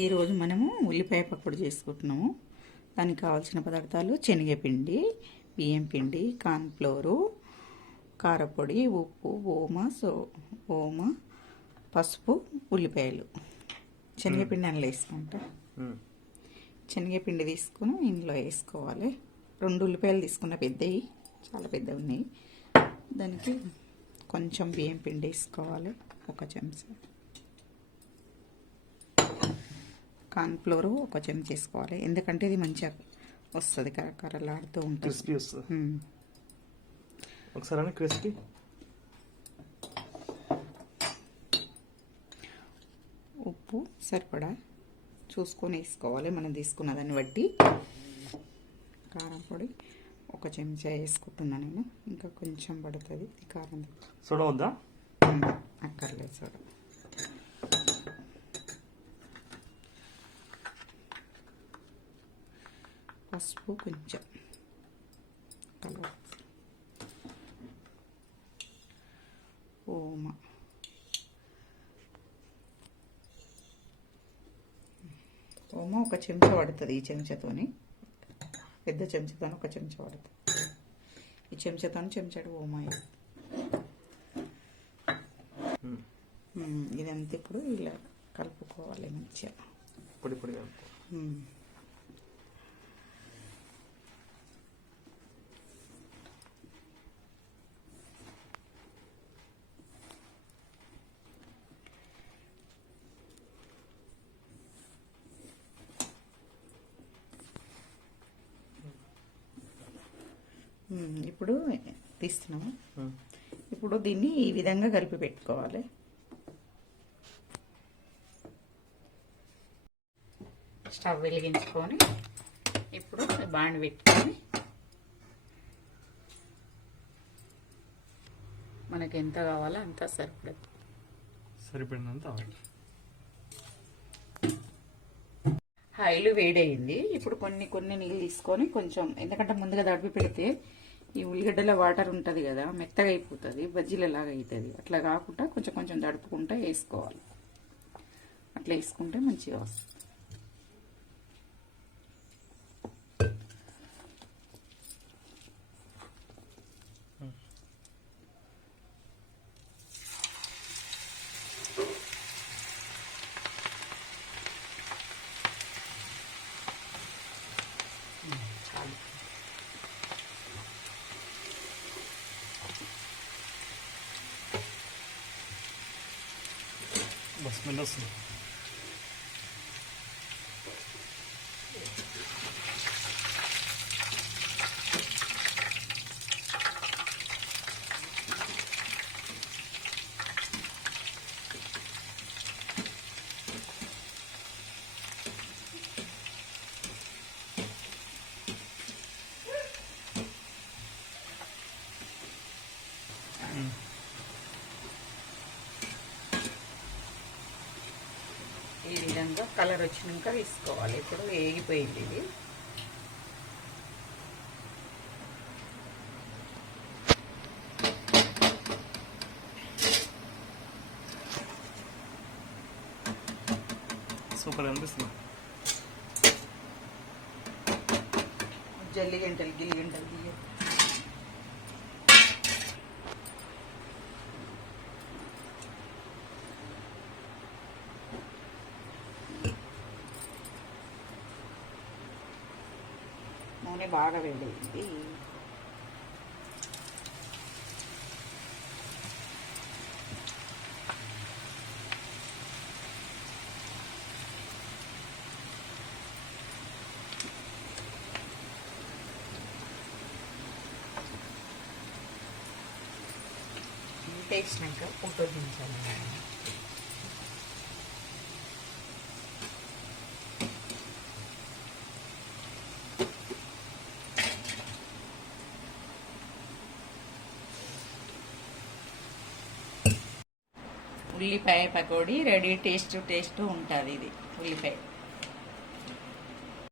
ఈరోజు మనము ఉల్లిపాయ పకోడీ చేసుకుంటున్నాము. దానికి కావాల్సిన పదార్థాలు శనగపిండి, బియ్యం పిండి, కార్న్ఫ్లోరు, కారపొడి, ఉప్పు, ఓమ, పసుపు, ఉల్లిపాయలు. శనగపిండి అందులో వేసుకుంటా. శనగపిండి తీసుకుని ఇందులో వేసుకోవాలి. 2 ఉల్లిపాయలు తీసుకున్న, పెద్దవి, చాలా పెద్దవి ఉన్నాయి. దానికి కొంచెం బియ్యం పిండి వేసుకోవాలి, 1 చెంచా. కార్న్ఫ్లోర్ 1 చెంచా వేసుకోవాలి, ఎందుకంటే ఇది మంచిగా వస్తుంది, కరకరలాడుతూ ఉంటుంది, క్రిస్పీ వస్తుంది. ఒకసారి క్రిస్పీ. ఉప్పు సరిపడా చూసుకొని వేసుకోవాలి, మనం తీసుకున్న దాన్ని బట్టి. కారం పొడి 1 చెంచా వేసుకుంటున్నాను నేను, ఇంకా కొంచెం పడుతుంది కారం. సోడా వద్దా? అక్కర్లేదు సోడా. పసుపు కొంచెం, కలర్, ఓమ, ఓమ 1 చెంచా పడుతుంది. ఈ చెంచాతోని, పెద్ద చెంచాతో 1 చెంచా పడుతుంది. ఈ చెంచాతో చెంచాడు ఓమ. ఇదంతా ఇప్పుడు ఇలా కలుపుకోవాలి మంచిగా, పొడి పొడి కలుపుకో. ఇప్పుడు తీస్తున్నాము. ఇప్పుడు దీన్ని ఈ విధంగా కలిపి పెట్టుకోవాలి. స్టవ్ వెలిగించుకొని ఇప్పుడు బాండి పెట్టుకొని మనకి ఎంత కావాలో అంత సరిపడినంత ఆయిల్ వేడయింది. ఇప్పుడు కొన్ని నీళ్ళు తీసుకొని కొంచెం, ఎందుకంటే ముందుగా తడిపి పెడితే ఈ ఉల్లిగడ్డలో వాటర్ ఉంటుంది కదా, మెత్తగా అయిపోతుంది, బజ్జీలలాగా అవుతుంది. అట్లా కాకుండా కొంచెం కొంచెం తడుపుకుంటూ వేసుకోవాలి. అట్లా వేసుకుంటే మంచిగా వస్తుంది. స్మెల్ వస్తుంది. ఈ విధంగా కలర్ వచ్చినాక తీసుకోవాలి. ఇప్పుడు వేగిపోయింది ఇది. సూపర్ అనిపిస్తుంది. గిల్లిగంటలు తీయ. నూనె బాగా వేడైంది. వేసినాక ఫోటో దించాలి. ఉల్లిపాయ పకోడీ రెడీ. టేస్ట్ ఉంటుంది ఇది ఉల్లిపాయ.